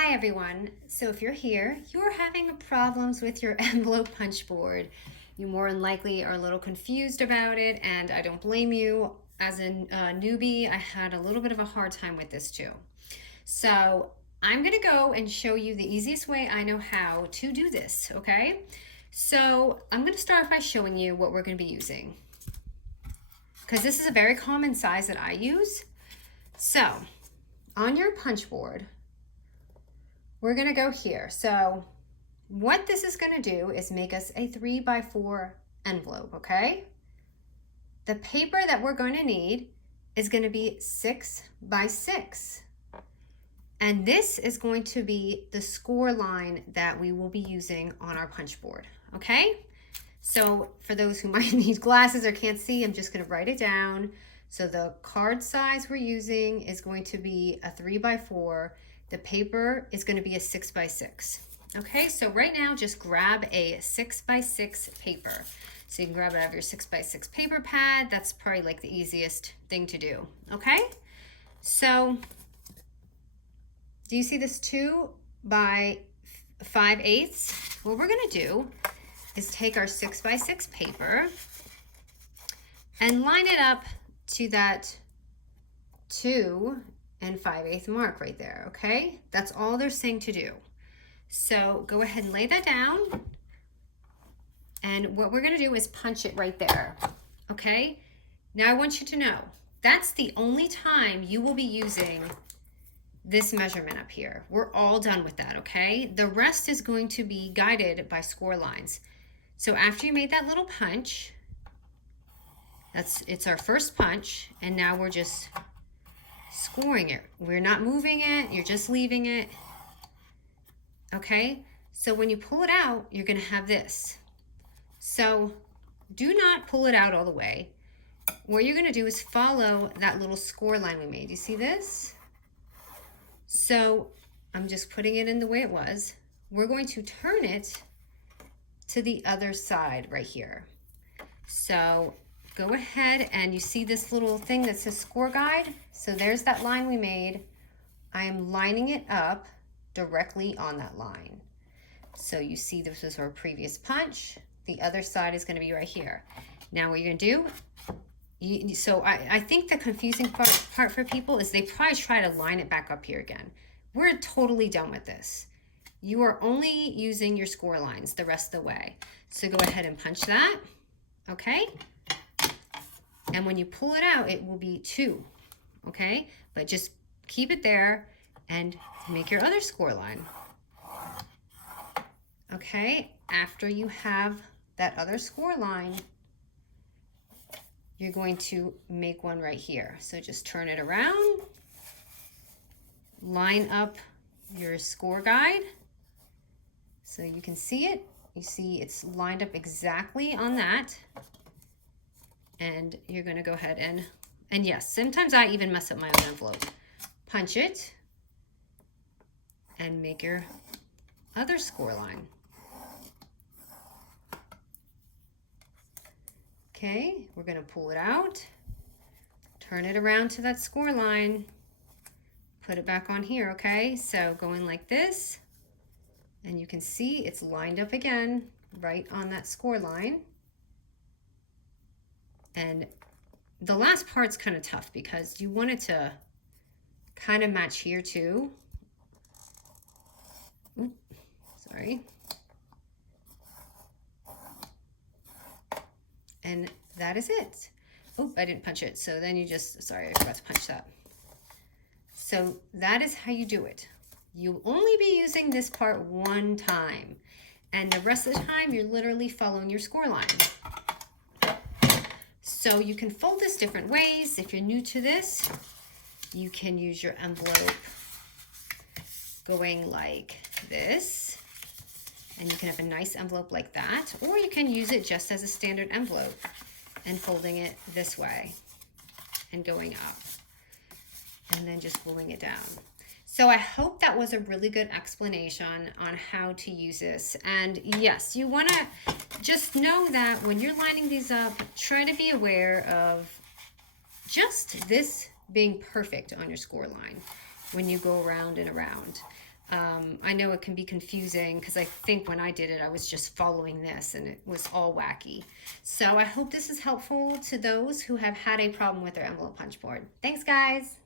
Hi everyone. So if you're here, you're having problems with your envelope punch board. You more than likely are a little confused about it, and I don't blame you. As a newbie, I had a little bit of a hard time with this too. So I'm gonna go and show you the easiest way I know how to do this, okay? So I'm gonna start by showing you what we're gonna be using, because this is a very common size that I use. So on your punch board, we're gonna go here. So what this is gonna do is make us a 3x4 envelope, okay? The paper that we're going to need is gonna be 6x6. And this is going to be the score line that we will be using on our punch board, okay? So for those who might need glasses or can't see, I'm just gonna write it down. So the card size we're using is going to be a 3x4. The paper is going to be a 6x6. Okay, so right now just grab a 6x6 paper. So you can grab it out of your 6x6 paper pad. That's probably like the easiest thing to do. Okay, so do you see this 2 by 5/8? What we're going to do is take our 6x6 paper and line it up to that 2 and 5/8 mark right there, okay? That's all they're saying to do. So go ahead and lay that down. And what we're gonna do is punch it right there, okay? Now I want you to know, that's the only time you will be using this measurement up here. We're all done with that, okay? The rest is going to be guided by score lines. So after you made that little punch, it's our first punch, and now we're just scoring it. We're not moving it, you're just leaving it. Okay, so when you pull it out, you're gonna have this. So do not pull it out all the way. What you're gonna do is follow that little score line we made. You see this? So I'm just putting it in the way it was. We're going to turn it to the other side right here. So go ahead, and you see this little thing that says score guide? So there's that line we made. I am lining it up directly on that line. So you see this is our previous punch. The other side is gonna be right here. Now what you're gonna do, so I think the confusing part for people is they probably try to line it back up here again. We're totally done with this. You are only using your score lines the rest of the way. So go ahead and punch that, okay? And when you pull it out, it will be 2, okay? But just keep it there and make your other score line. Okay, after you have that other score line, you're going to make one right here. So just turn it around, line up your score guide so you can see it. You see it's lined up exactly on that. And you're gonna go ahead and yes, sometimes I even mess up my own envelope. Punch it and make your other score line. Okay, we're gonna pull it out, turn it around to that score line, put it back on here, okay? So going like this, and you can see it's lined up again, right on that score line. And the last part's kind of tough because you want it to kind of match here too. Oops, sorry. And that is it. Oh, I didn't punch it. So then you just, sorry, I forgot to punch that. So that is how you do it. You'll only be using this part one time. And the rest of the time, you're literally following your score line. So you can fold this different ways. If you're new to this, you can use your envelope going like this, and you can have a nice envelope like that, or you can use it just as a standard envelope and folding it this way and going up and then just pulling it down. So I hope that was a really good explanation on how to use this. And yes, you want to just know that when you're lining these up, try to be aware of just this being perfect on your score line when you go around and around. I know it can be confusing because I think when I did it, I was just following this and it was all wacky. So I hope this is helpful to those who have had a problem with their envelope punch board. Thanks, guys.